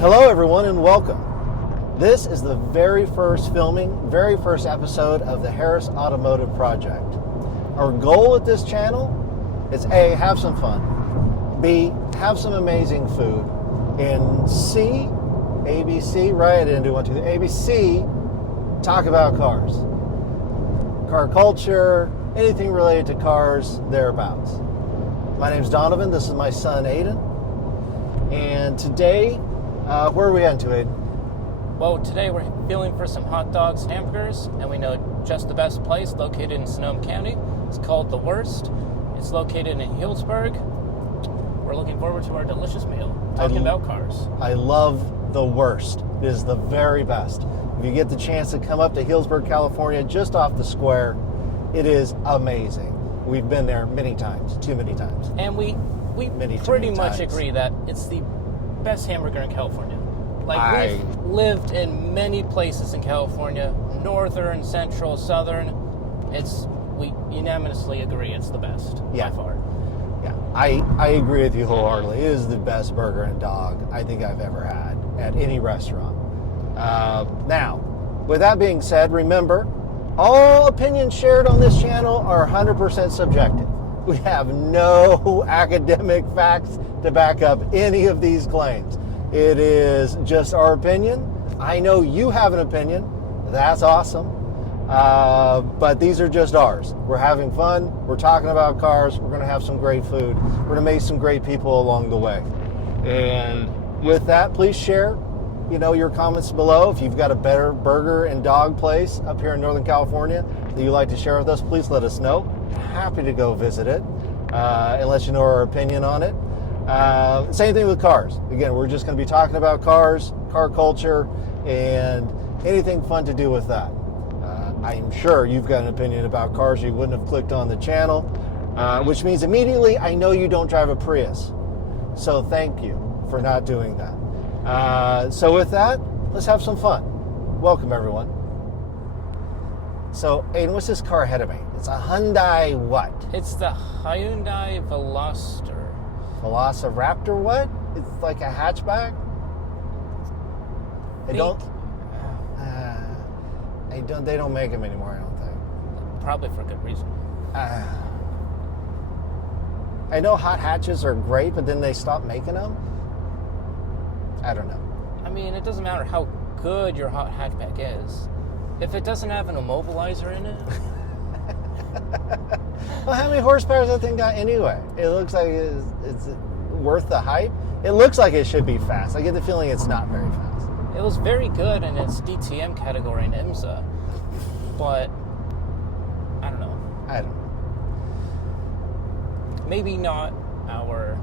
Hello everyone and welcome. This is the very first episode of the Harris Automotive Project. Our goal at this channel is A, have some fun, B, have some amazing food, and C, ABC, right? I didn't do 1, 2, 3, ABC, talk about cars. Car culture, anything related to cars, thereabouts. My name's Donovan, this is my son Aiden, and today, where are we heading to, Aiden? Well, today we're feeling for some hot dogs and hamburgers, and we know just the best place located in Sonoma County. It's called The Worst. It's located in Healdsburg. We're looking forward to our delicious meal, talking about cars. I love The Worst. It is the very best. If you get the chance to come up to Healdsburg, California, just off the square, it is amazing. We've been there many times, too many times. And we pretty much agree that it's the best hamburger in California. We've lived in many places in California, northern, central, southern. We unanimously agree it's the best by far. Yeah, I agree with you wholeheartedly. It is the best burger and dog I think I've ever had at any restaurant. Now, with that being said, remember, all opinions shared on this channel are 100% subjective. We have no academic facts to back up any of these claims. It is just our opinion. I know you have an opinion. That's awesome. But these are just ours. We're having fun. We're talking about cars. We're going to have some great food. We're going to meet some great people along the way. And with that, please share, your comments below. If you've got a better burger and dog place up here in Northern California that you'd like to share with us, please let us know. Happy to go visit it and let you know our opinion on it. Same thing with cars. Again, we're just going to be talking about cars, car culture, and anything fun to do with that. I'm sure you've got an opinion about cars. You wouldn't have clicked on the channel, which means immediately I know you don't drive a Prius. So thank you for not doing that. So with that, let's have some fun. Welcome, everyone. So, Aiden, what's this car ahead of me? It's a Hyundai what? It's the Hyundai Veloster. Velociraptor what? It's like a hatchback? They don't make them anymore, I don't think. Probably for good reason. I know hot hatches are great, but then they stopped making them. I don't know. I mean, it doesn't matter how good your hot hatchback is. If it doesn't have an immobilizer in it. Well, how many horsepower does that thing got anyway? It looks like it's worth the hype. It looks like it should be fast. I get the feeling it's not very fast. It was very good in its DTM category in IMSA, but I don't know. Maybe not our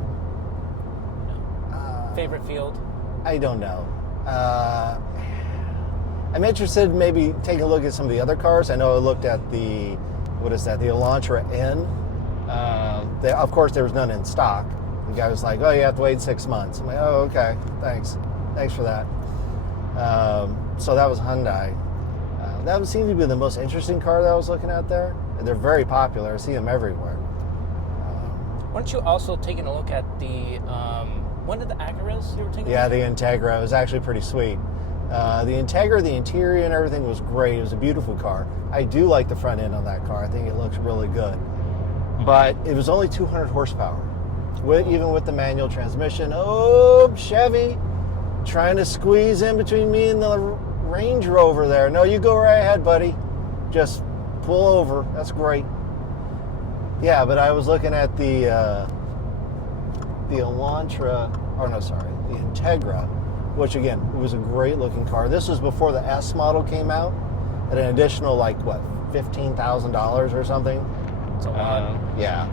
favorite field. I don't know. I'm interested in maybe taking a look at some of the other cars. I know I looked at the Elantra N. Of course, there was none in stock. The guy was like, oh, you have to wait 6 months. I'm like, oh, okay, thanks for that. So that was Hyundai. That would seem to be the most interesting car that I was looking at there. They're very popular. I see them everywhere. Weren't you also taking a look at the, one of the Acuras you were taking? Yeah, the Integra. It was actually pretty sweet. The Integra, the interior and everything was great. It was a beautiful car. I do like the front end on that car. I think it looks really good. But it was only 200 horsepower, even with the manual transmission. Oh, Chevy, trying to squeeze in between me and the Range Rover there. No, you go right ahead, buddy. Just pull over. That's great. Yeah, but I was looking at the Elantra, the Integra, which again, it was a great looking car. This was before the S model came out at an additional $15,000 or something. It's a lot. Yeah.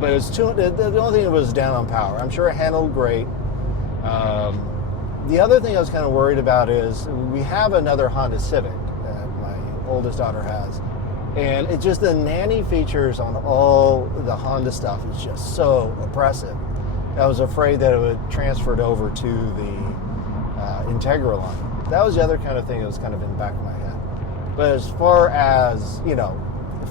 But it was the only thing that was down on power. I'm sure it handled great. The other thing I was kind of worried about is we have another Honda Civic that my oldest daughter has. And it's just the nanny features on all the Honda stuff is just so oppressive. I was afraid that it would transfer it over to the Integra line. That was the other kind of thing that was kind of in the back of my head. But as far as,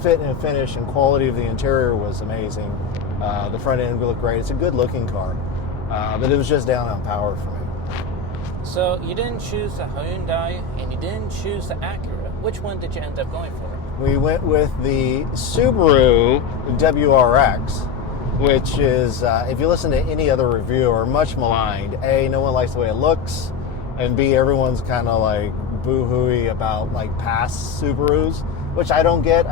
fit and finish and quality of the interior was amazing. The front end would look great. It's a good looking car. But it was just down on power for me. So you didn't choose the Hyundai and you didn't choose the Acura. Which one did you end up going for? We went with the Subaru WRX, which is, if you listen to any other reviewer, much maligned. A, no one likes the way it looks, and B, everyone's kind of like boo-hooey about like past Subarus, which I don't get.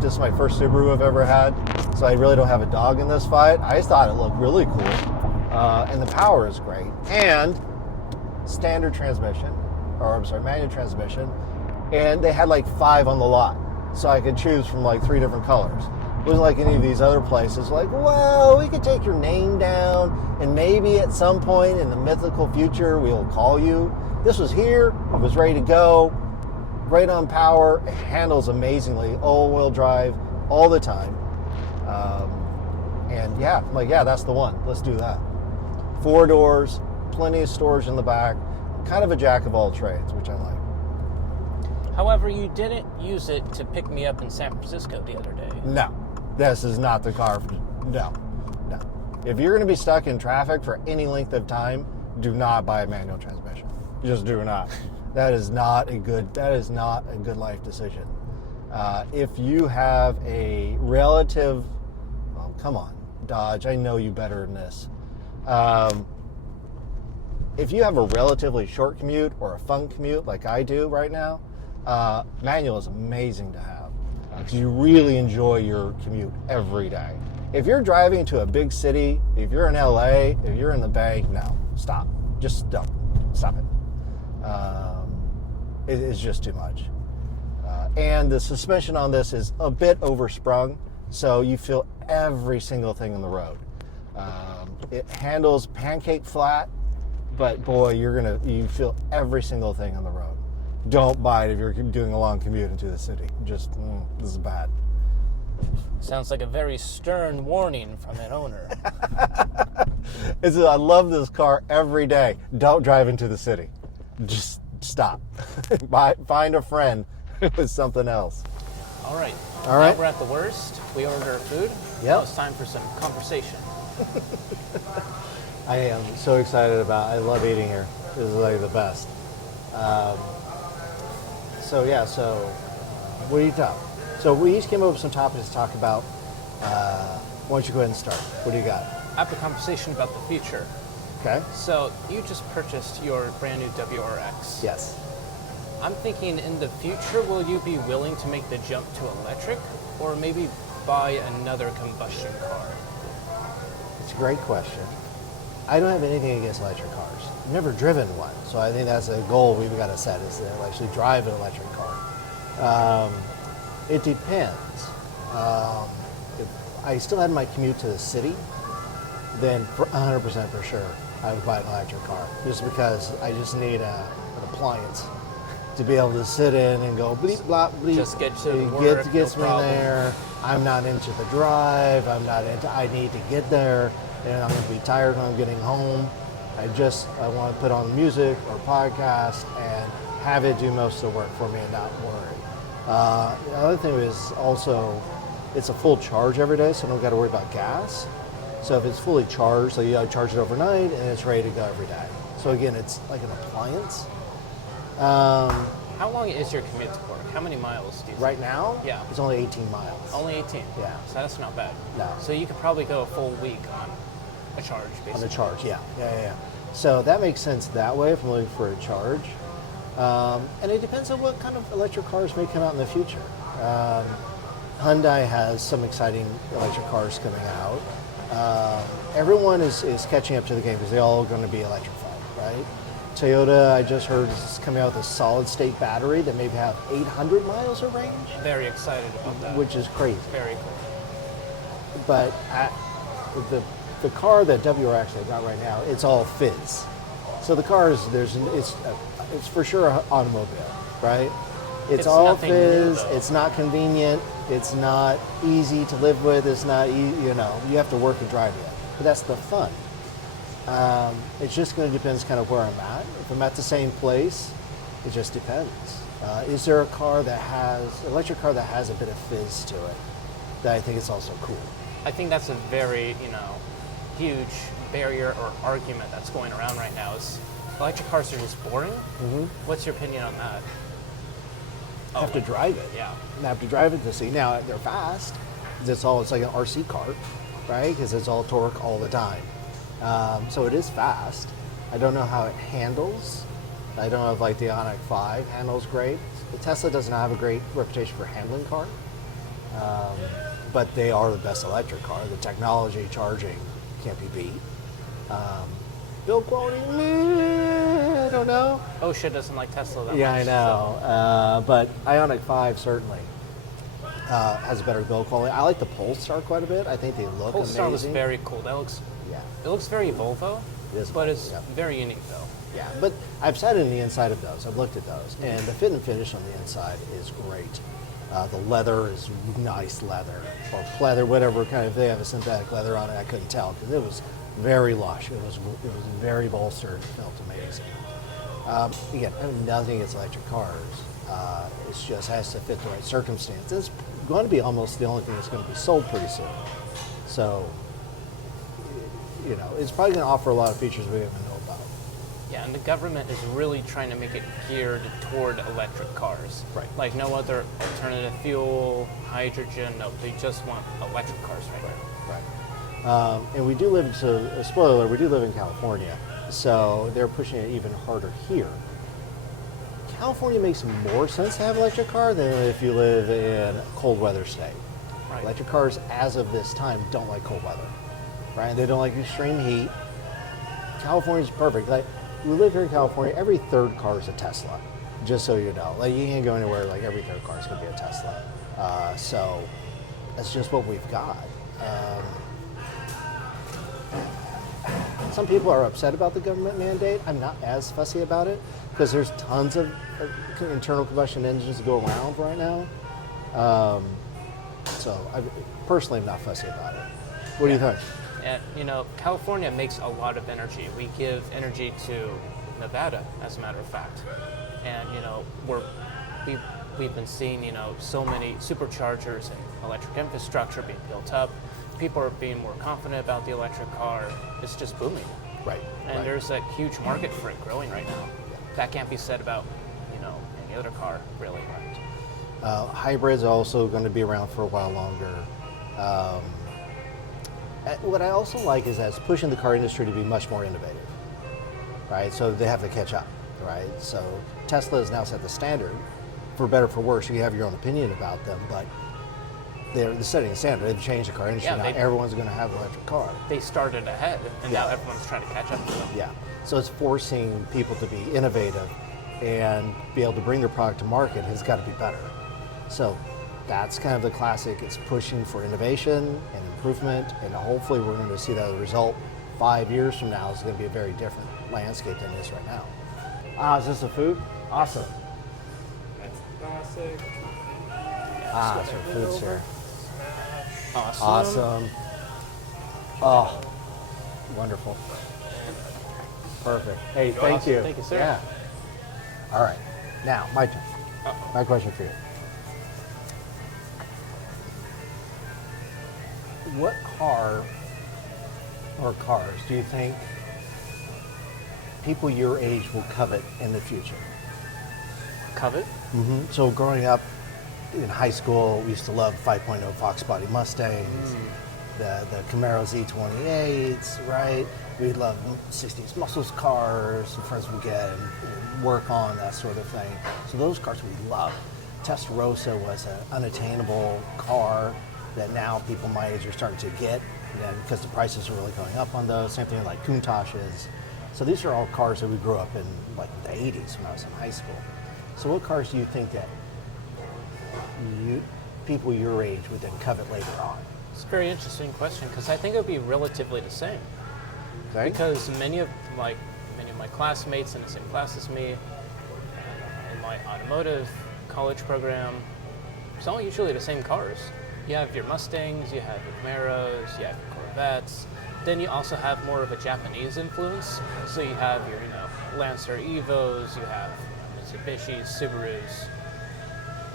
This is my first Subaru I've ever had, so I really don't have a dog in this fight. I just thought it looked really cool, and the power is great, and standard transmission, or I'm sorry, manual transmission, and they had like 5 on the lot, so I could choose from like 3 different colors. It wasn't like any of these other places, like, well, we could take your name down, and maybe at some point in the mythical future, we'll call you. This was here, it was ready to go, great on power, it handles amazingly, all-wheel drive all the time. And yeah, I'm like, yeah, that's the one, let's do that. 4 doors, plenty of storage in the back, kind of a jack of all trades, which I like. However, you didn't use it to pick me up in San Francisco the other day. No, this is not the car. No. If you're going to be stuck in traffic for any length of time, do not buy a manual transmission. Just do not. That is not a good life decision. If you have a relative, oh, come on, Dodge, I know you better than this. If you have a relatively short commute or a fun commute like I do right now, manual is amazing to have because you really enjoy your commute every day. If you're driving to a big city, if you're in LA, if you're in the Bay, no, stop. Just don't. Stop it. It is just too much. And the suspension on this is a bit oversprung, so you feel every single thing on the road. It handles pancake flat, but boy, you feel every single thing on the road. Don't buy it if you're doing a long commute into the city. Just, this is bad. Sounds like a very stern warning from an owner. I love this car every day. Don't drive into the city. Just stop. Find a friend with something else. All right. Now we're at the worst. We ordered our food. Yep. Now it's time for some conversation. I am so excited I love eating here. This is like the best. So what do you talk? So we each came up with some topics to talk about. Why don't you go ahead and start? What do you got? I have a conversation about the future. Okay. So you just purchased your brand new WRX. Yes. I'm thinking in the future, will you be willing to make the jump to electric or maybe buy another combustion car? It's a great question. I don't have anything against electric cars. I've never driven one, so I think that's a goal we've got to set, is to actually drive an electric car. It depends. If I still had my commute to the city, then for 100% for sure, I would buy an electric car, just because I just need an appliance to be able to sit in and go bleep, blop, bleep. Just get to work, gets no me problem. there. I'm not into the drive. I need to get there, and I'm going to be tired when I'm getting home. I want to put on music or podcast and have it do most of the work for me and not worry. The other thing is also, it's a full charge every day, so I don't got to worry about gas. So if it's fully charged, so you got to charge it overnight, and it's ready to go every day. So again, it's like an appliance. How long is your commute to work? How many miles do you Right now, Yeah. it's only 18 miles. Only 18? Yeah. So that's not bad. No. So you could probably go a full week on a charge, basically. On the charge, yeah. So that makes sense that way if I'm looking for a charge. And it depends on what kind of electric cars may come out in the future. Hyundai has some exciting electric cars coming out. Everyone is catching up to the game because they're all going to be electrified, right? Toyota, I just heard, is coming out with a solid state battery that maybe have 800 miles of range, Very excited about that. which is crazy. Very cool. But the car that WRX I got right now, it's all fizz. So the car is it's for sure an automobile, right? It's all nothing new, fizz. though. It's not convenient. It's not easy to live with. It's not you have to work and drive it. But that's the fun. It's just going to depend kind of where I'm at. If I'm at the same place, it just depends. Is there a electric car that has a bit of fizz to it that I think is also cool? I think that's a very, huge barrier or argument that's going around right now is electric cars are just boring. What's your opinion on that? Have to drive it. Yeah. You have to drive it to see. Now they're fast. It's like an RC car, right? Because it's all torque all the time. So it is fast. I don't know how it handles. I don't know if like the Ioniq 5 handles great. The Tesla doesn't have a great reputation for handling car, but they are the best electric car. The technology, charging can't be beat. Build quality, I don't know. OSHA doesn't like Tesla that much. Yeah, I know. But Ioniq 5 certainly has a better build quality. I like the Polestar quite a bit. I think they look Polestar amazing. was very cool. It looks very Volvo, but it's very unique though. Yeah, but I've sat in the inside of those. I've looked at those, and the fit and finish on the inside is great. The leather is nice leather, or pleather, whatever kind of. If they have a synthetic leather on it, I couldn't tell because it was very lush. It was very bolstered. It felt amazing. Again, I have nothing against electric cars. It just has to fit the right circumstance. It's going to be almost the only thing that's going to be sold pretty soon. So, it's probably going to offer a lot of features we don't even know about. Yeah, and the government is really trying to make it geared toward electric cars. Right. Like no other alternative fuel, hydrogen. No, they just want electric cars right now. Right. And we do live, so a spoiler alert, we do live in California, so they're pushing it even harder here. California makes more sense to have an electric car than if you live in a cold weather state. Right. Electric cars, as of this time, don't like cold weather, right? They don't like extreme heat. California's perfect. Like, we live here in California, every third car is a Tesla, just so you know. Like, you can't go anywhere, like every third car is going to be a Tesla. So that's just what we've got. Some people are upset about the government mandate. I'm not as fussy about it because there's tons of internal combustion engines to go around right now. So I personally am not fussy about it. What do you think? And, California makes a lot of energy. We give energy to Nevada, as a matter of fact. And, we've been seeing, so many superchargers and electric infrastructure being built up. People are being more confident about the electric car. It's just booming. Right. And there's a huge market for it growing right now. That can't be said about, any other car, really. Right. Hybrids are also going to be around for a while longer. What I also like is that it's pushing the car industry to be much more innovative, right? So they have to catch up, right? So Tesla has now set the standard, for better or for worse. You have your own opinion about them, but they're setting a standard. They've changed the car industry. Now everyone's going to have an electric car. They started ahead, and now everyone's trying to catch up to them. Yeah. So it's forcing people to be innovative and be able to bring their product to market has got to be better. So that's kind of the classic. It's pushing for innovation and improvement, and hopefully we're going to see that as a result 5 years from now is going to be a very different landscape than it is right now. Is this a food? Awesome. That's classic. So food's here. Awesome. Oh, wonderful. Perfect. Hey, thank you. Thank you, sir. Yeah. All right. Now, my turn. My question for you. What car or cars do you think people your age will covet in the future? Covet? Mm-hmm. So growing up in high school, we used to love 5.0 Fox Body Mustangs, the Camaro Z28s, right? We'd love 60s muscles cars, the friends would get and work on, that sort of thing. So those cars we loved. Testarossa was an unattainable car that now people my age are starting to get, and because the prices are really going up on those. Same thing like Countach's. So these are all cars that we grew up in, like the 80s when I was in high school. So what cars do you think that people your age would then covet later on? It's a very interesting question because I think it would be relatively the same. Okay. Because many of my classmates in the same class as me, in my automotive college program, it's all usually the same cars. You have your Mustangs, you have your Camaros, you have your Corvettes. Then you also have more of a Japanese influence. So you have your, Lancer Evos, you have Mitsubishis, Subarus,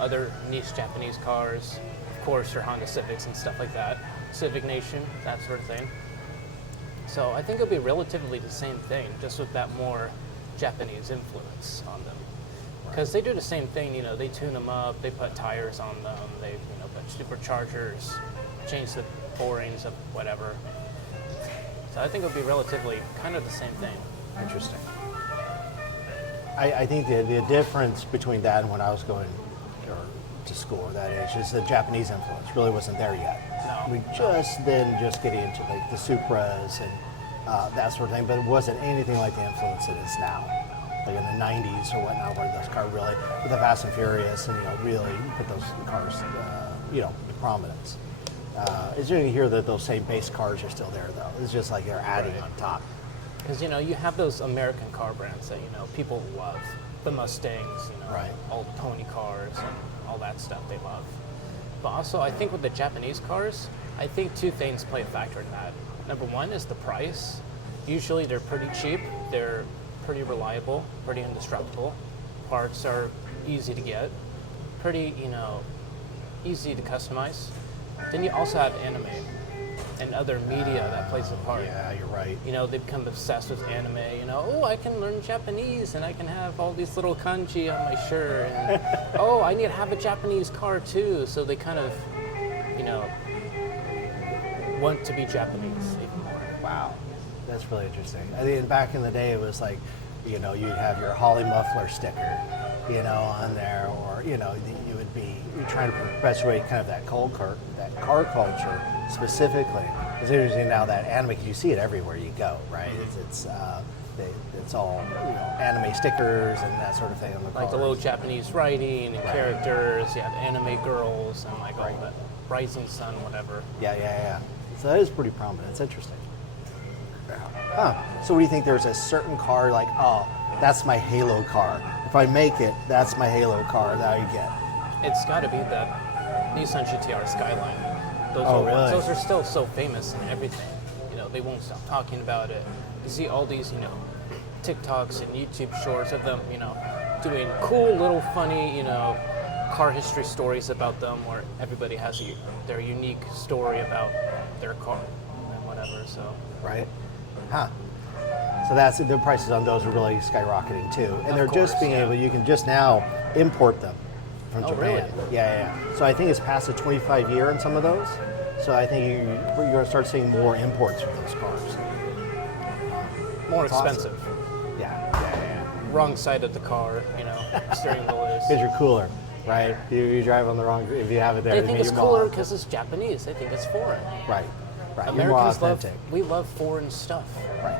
other niche Japanese cars. Of course, your Honda Civics and stuff like that. Civic Nation, that sort of thing. So I think it'll be relatively the same thing, just with that more Japanese influence on them. Because they do the same thing, you know, they tune them up, they put tires on them, they, you know, put superchargers, change the borings of whatever. So I think it'll be relatively kind of the same thing. Interesting. I think the difference between that and when I was going to school at that age is the Japanese influence really wasn't there yet. No. We just getting into like the Supras and that sort of thing, but it wasn't anything like the influence it is now. Like in the 90s or whatnot, where those cars really, with the Fast and Furious, and you know, really put those cars, you know, to prominence. It's you hear that those same base cars are still there, though. It's just like they're adding on top. Because, you know, you have those American car brands that, you know, people love. The Mustangs, you know, Right. all the pony cars and all that stuff they love. But also, I think with the Japanese cars, I think two things play a factor in that. Number one is the price. Usually they're pretty cheap. They're pretty reliable, pretty indestructible. Parts are easy to get, pretty, you know, easy to customize. Then you also have anime and other media that plays a part. Yeah, you're right. You know, they become obsessed with anime. You know, oh, I can learn Japanese and I can have all these little kanji on my shirt. And oh, I need to have a Japanese car too. So they kind of, you know, want to be Japanese even more. Wow, that's really interesting. I think back in the day, it was like, you know, you'd have your Holly Muffler sticker, you know, on there, or you know, you're trying to perpetuate kind of that car culture specifically. It's interesting now that anime, because you see it everywhere you go, right? It's all, you know, anime stickers and that sort of thing on the cars. Like the little Japanese writing and characters. You have anime girls and like all that Rising Sun, whatever. Yeah. So that is pretty prominent. It's interesting. Huh. So what do you think? There's a certain car like, oh, that's my Halo car. If I make it, that's my Halo car that I get. It's got to be that Nissan GTR Skyline. Really? Those are still so famous and everything. You know, they won't stop talking about it. You see all these, you know, TikToks and YouTube shorts of them, you know, doing cool little funny, you know, car history stories about them, where everybody has their unique story about their car and whatever. So. Right. Huh. So that's the prices on those are really skyrocketing too, and they're just being able. You can just now import them from Japan. Really? Yeah. So I think it's past the 25 year on some of those. So I think you're going to start seeing more imports from those cars. More That's expensive. Awesome. Yeah. Wrong side of the car, you know, steering wheel is. Because you're cooler, right? You drive on the wrong. If you have it there, They think it's cooler because it's Japanese. They think it's foreign. Right. You're more Americans authentic. we love foreign stuff. Right.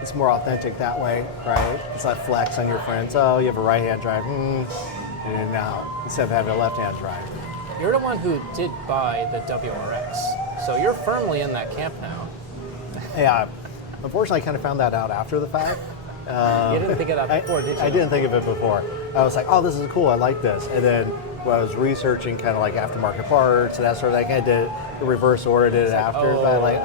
It's more authentic that way, right? It's not flex on your friends. Oh, you have a right-hand drive. And now, instead of having a left-hand drive. You're the one who did buy the WRX, so you're firmly in that camp now. Yeah. Unfortunately, I kind of found that out after the fact. You didn't think of that before, did you? I didn't think of it before. I was like, oh, this is cool. I like this. And then when I was researching kind of like aftermarket parts and that sort of thing, I did the reverse order, did it after. But I'm like,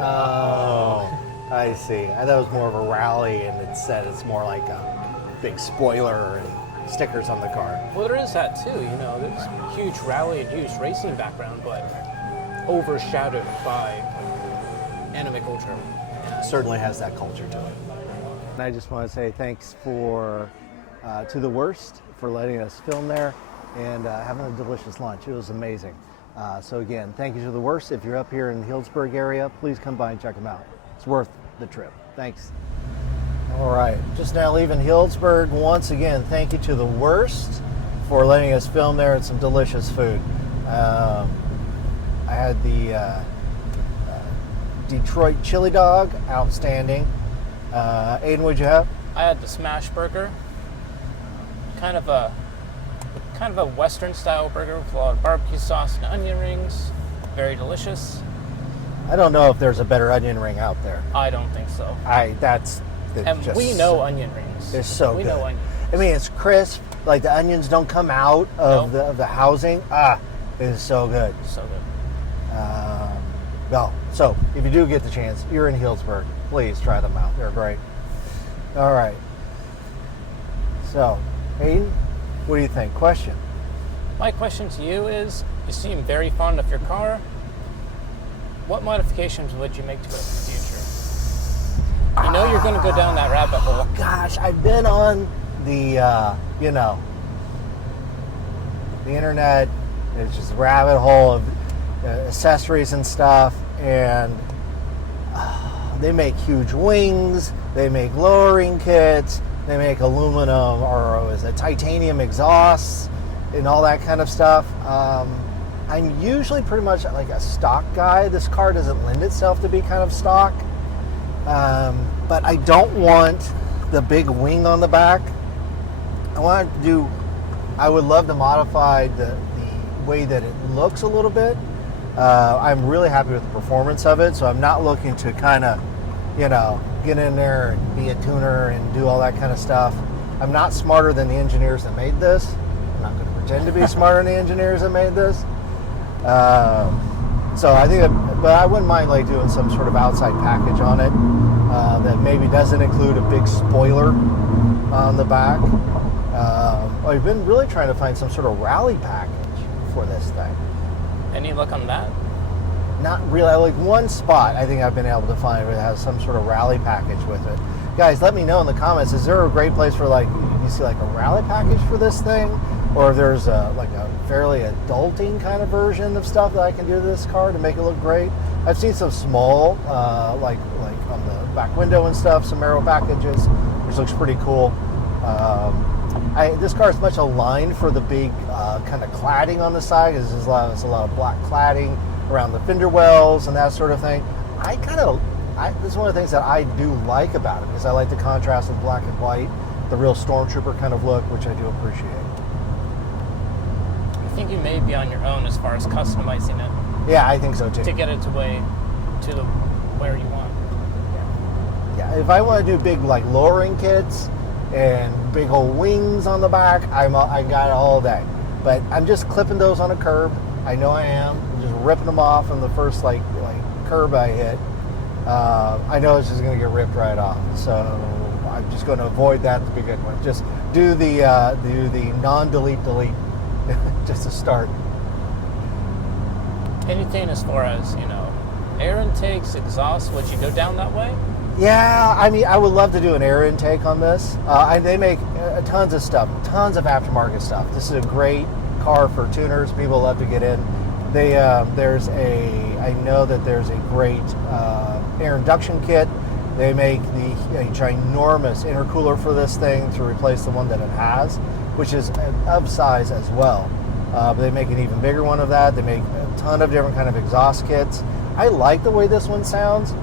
I see. I thought it was more of a rally, and it said it's more like a big spoiler and stickers on the car. Well, there is that too. You know, there's huge rally and huge racing background, but overshadowed by anime culture. It certainly has that culture to it. And I just want to say thanks to The Worst for letting us film there and having a delicious lunch. It was amazing. So again, thank you to The Worst. If you're up here in the Healdsburg area, please come by and check them out. It's worth the trip. Thanks. All right, just now leaving Healdsburg. Once again, thank you to The Worst for letting us film there and some delicious food. I had the Detroit chili dog, outstanding. Aiden, what'd you have? I had the smash burger, kind of a Western style burger with a lot of barbecue sauce and onion rings. Very delicious. I don't know if there's a better onion ring out there. I don't think so. And we know onion rings. They're so good. We know onions. I mean, it's crisp. Like the onions don't come out of the housing. It is so good. So good. So if you do get the chance, you're in Healdsburg, please try them out. They're great. All right. So, Aiden, what do you think? Question. My question to you is, you seem very fond of your car. What modifications would you make to it in the future? You know you're going to go down that rabbit hole. Gosh, I've been on the, the internet. It's just a rabbit hole of accessories and stuff, and they make huge wings, they make lowering kits, they make aluminum or is it titanium exhausts and all that kind of stuff. I'm usually pretty much like a stock guy. This car doesn't lend itself to be kind of stock, but I don't want the big wing on the back. I would love to modify the way that it looks a little bit. I'm really happy with the performance of it, so I'm not looking to kind of, get in there and be a tuner and do all that kind of stuff. I'm not smarter than the engineers that made this. I'm not going to pretend to be smarter than the engineers that made this. So I think, but I wouldn't mind like doing some sort of outside package on it that maybe doesn't include a big spoiler on the back. I've been really trying to find some sort of rally package for this thing. Any luck on that? Not really. Like one spot I think I've been able to find where it has some sort of rally package with it. Guys, let me know in the comments, is there a great place for like, you see like a rally package for this thing? Or if there's like a fairly adulting kind of version of stuff that I can do to this car to make it look great. I've seen some small, like on the back window and stuff, some aero packages, which looks pretty cool. This car is much aligned for the big kind of cladding on the side, because there's a lot of black cladding around the fender wells and that sort of thing. This is one of the things that I do like about it, because I like the contrast of black and white, the real Stormtrooper kind of look, which I do appreciate. I think you may be on your own as far as customizing it. Yeah, I think so too. To get it to where you want. Yeah, if I want to do big like lowering kits and big old wings on the back, I got it all day. But I'm just clipping those on a curb. I know I am. I'm just ripping them off on the first like curb I hit. I know it's just going to get ripped right off. So I'm just going to avoid that to begin with. Just do the non-delete delete just to start. Anything as far as, air intakes, exhaust, would you go down that way? Yeah, I mean, I would love to do an air intake on this. They make tons of stuff, tons of aftermarket stuff. This is a great car for tuners. People love to get in. I know that there's a great air induction kit. They make a ginormous intercooler for this thing to replace the one that it has, which is of size as well. But they make an even bigger one of that. They make a ton of different kind of exhaust kits. I like the way this one sounds.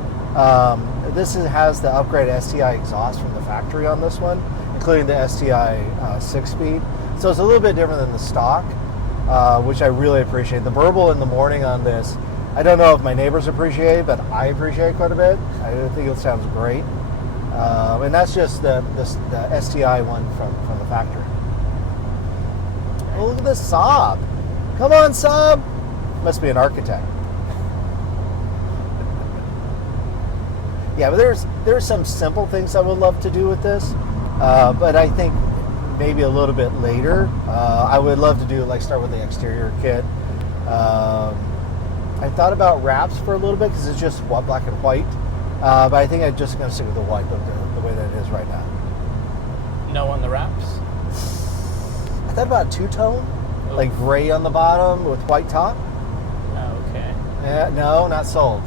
This has the upgraded STI exhaust from the factory on this one, including the STI 6-speed. So it's a little bit different than the stock, which I really appreciate. The burble in the morning on this, I don't know if my neighbors appreciate it, but I appreciate it quite a bit. I think it sounds great. And that's just the STI one from the factory. Oh, look at this Saab. Come on, Saab. Must be an architect. Yeah, but there's some simple things I would love to do with this, but I think maybe a little bit later. I would love to do start with the exterior kit. I thought about wraps for a little bit because it's just black and white, but I think I'm just going to stick with the white the way that it is right now. No on the wraps? I thought about two-tone, like gray on the bottom with white top. Oh, okay. Yeah, no, not sold.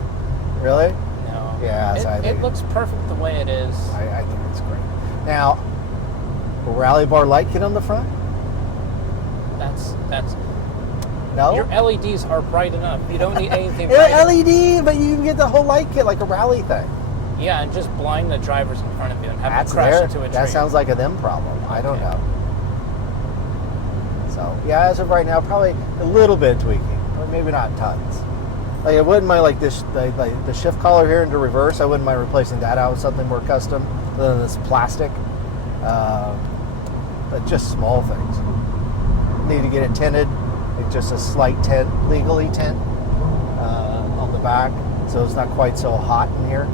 Really? No. Yeah, it looks perfect the way it is. I think it's great. Now, a rally bar light kit on the front? That's no. Your LEDs are bright enough. You don't need anything. LED, but you can get the whole light kit like a rally thing. Yeah, and just blind the drivers in front of you and have That's them crash there. into a tree. That sounds like a them problem. I don't know. So yeah, as of right now, probably a little bit of tweaking, but maybe not tons. Like I wouldn't mind like this, like the shift collar here into reverse. I wouldn't mind replacing that out with something more custom than this plastic. But just small things. Need to get it tinted, like just a slight tint, legally tint on the back, so it's not quite so hot in here.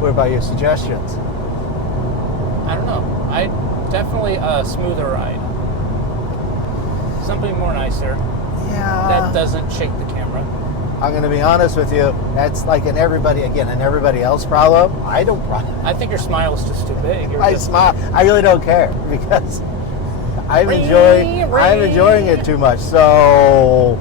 What about your suggestions? I don't know. I definitely a smoother ride. Something more nicer. Yeah. That doesn't shake the camera. I'm going to be honest with you. That's like an everybody else problem. I don't. I think your smile is just too big. I smile. I really don't care because I'm enjoying it too much. So,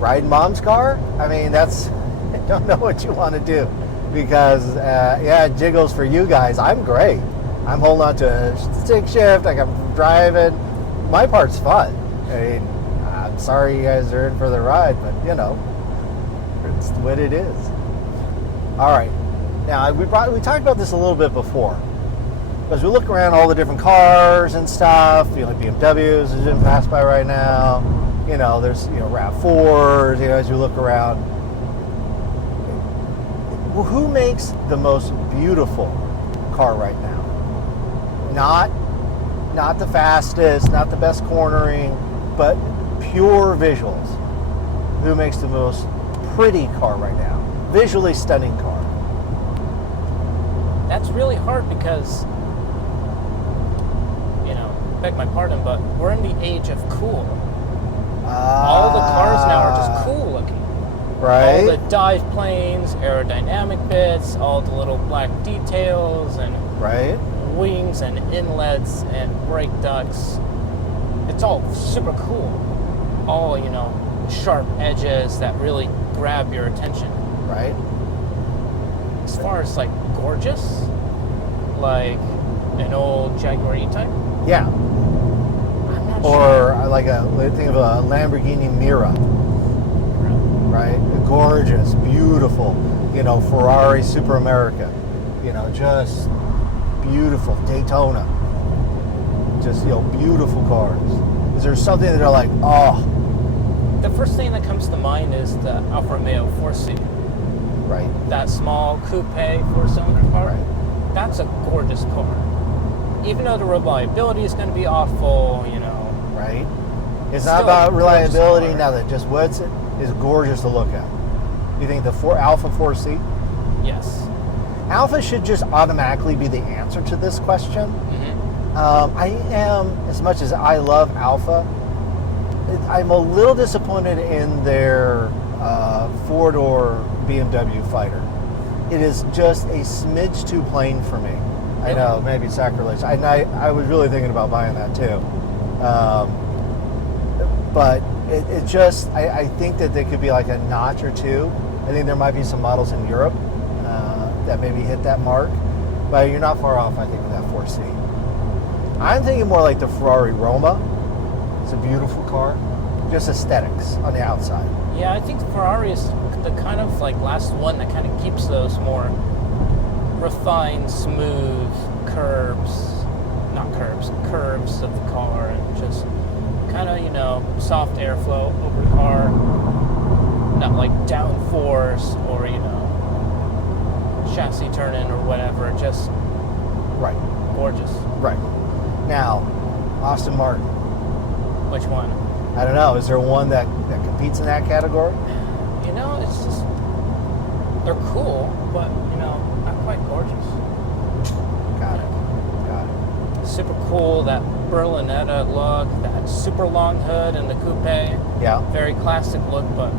riding mom's car. I mean, that's. I don't know what you want to do because it jiggles for you guys. I'm great. I'm holding on to a stick shift. Like I'm driving. My part's fun. I mean, I'm sorry you guys are in for the ride, but it's what it is. All right. Now we talked about this a little bit before. As we look around all the different cars and stuff, like BMWs is in pass by right now. There's RAV4s. As you look around, well, who makes the most beautiful car right now? Not the fastest, not the best cornering, but pure visuals. Who makes the most pretty car right now? Visually stunning car. That's really hard because, beg my pardon, but we're in the age of cool. All the cars now are just cool looking. Right. All the dive planes, aerodynamic bits, all the little black details, and wings and inlets and brake ducts. It's all super cool. All, sharp edges that really grab your attention. Right. As far as gorgeous, like an old Jaguar E-Type. Yeah. I'm not or sure. think of a Lamborghini Mira. Right. Gorgeous, beautiful. Ferrari Super America. Just beautiful. Daytona. Just beautiful cars. Is there something that are like, oh? The first thing that comes to mind is the Alfa Romeo 4C. Right. That small coupe 4-cylinder car. Right. That's a gorgeous car. Even though the reliability is going to be awful, Right. It's Still not about a reliability gorgeous now. That just what's it is gorgeous to look at. You think the Alfa 4C? Yes. Alfa should just automatically be the answer to this question. Mm-hmm. I am, as much as I love Alfa, I'm a little disappointed in their four-door BMW Fighter. It is just a smidge too plain for me. I know, maybe sacrilege. I was really thinking about buying that too. But it just, I think that they could be like a notch or two. I think there might be some models in Europe that maybe hit that mark. But you're not far off, I think, with that 4C. I'm thinking more like the Ferrari Roma. It's a beautiful car. Just aesthetics on the outside. Yeah, I think Ferrari is the kind of last one that kind of keeps those more refined, smooth curves of the car, and just kind of, soft airflow over the car. Not like downforce or, chassis turn-in or whatever. Just gorgeous. Right. Now, Aston Martin. Which one? I don't know. Is there one that competes in that category? It's just, they're cool, but, not quite gorgeous. Got it. Super cool, that Berlinetta look, that super long hood and the coupe. Yeah. Very classic look, but,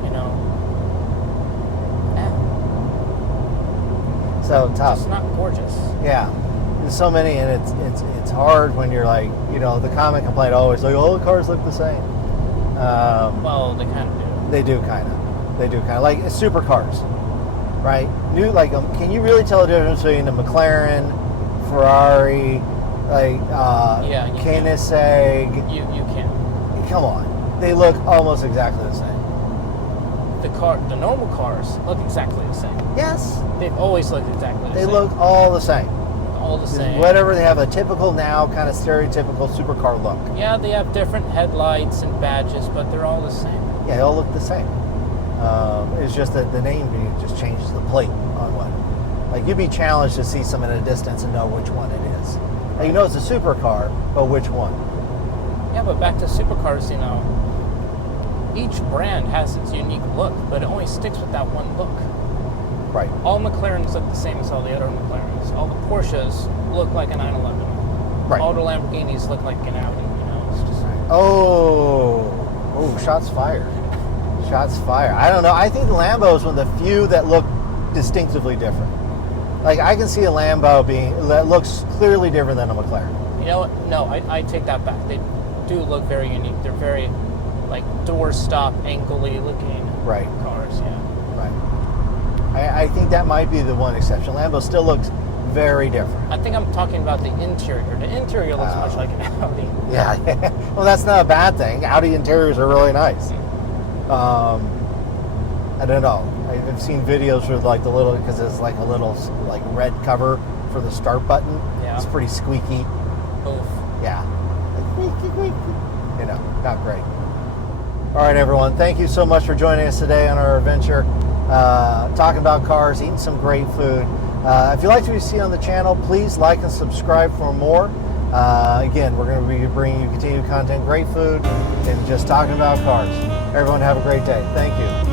So tough. It's not gorgeous. Yeah. There's so many, and it's hard when you're like, the common complaint always like, all the cars look the same. Well, they kind of do. They do kind of. Like supercars, right? Can you really tell the difference between a McLaren, Ferrari, Koenigsegg? You can. Come on, they look almost exactly the same. The normal cars look exactly the same. Yes, they've always looked exactly the same. They look all the same. All the same. Whatever, they have a typical now kind of stereotypical supercar look. Yeah, they have different headlights and badges, but they're all the same. Yeah, they all look the same. It's just that the name just changes the plate on one. You'd be challenged to see some at a distance and know which one it is. It's a supercar, but which one? Yeah, but back to supercars, each brand has its unique look, but it only sticks with that one look. Right. All McLarens look the same as all the other McLarens. All the Porsches look like a 911. Right. All the Lamborghinis look like an Audi. It's just. Oh, shots fired. Shots fired. I don't know. I think the Lambo is one of the few that look distinctively different. Like, I can see a Lambo that looks clearly different than a McLaren. You know what? No, I take that back. They do look very unique. They're very, like, doorstop, ankly looking cars, yeah. Right. I think that might be the one exception. Lambo still looks very different. I think I'm talking about the interior. The interior looks much like an Audi. Yeah. Well, that's not a bad thing. Audi interiors are really nice. I don't know. I've seen videos with like the little, because it's like a little like red cover for the start button. Yeah. It's pretty squeaky. Oof. Yeah. You know, not great. All right, everyone. Thank you so much for joining us today on our adventure, talking about cars, eating some great food. If you like what you see on the channel, please like and subscribe for more. Again, we're going to be bringing you continued content, great food, and just talking about cars. Everyone have a great day. Thank you.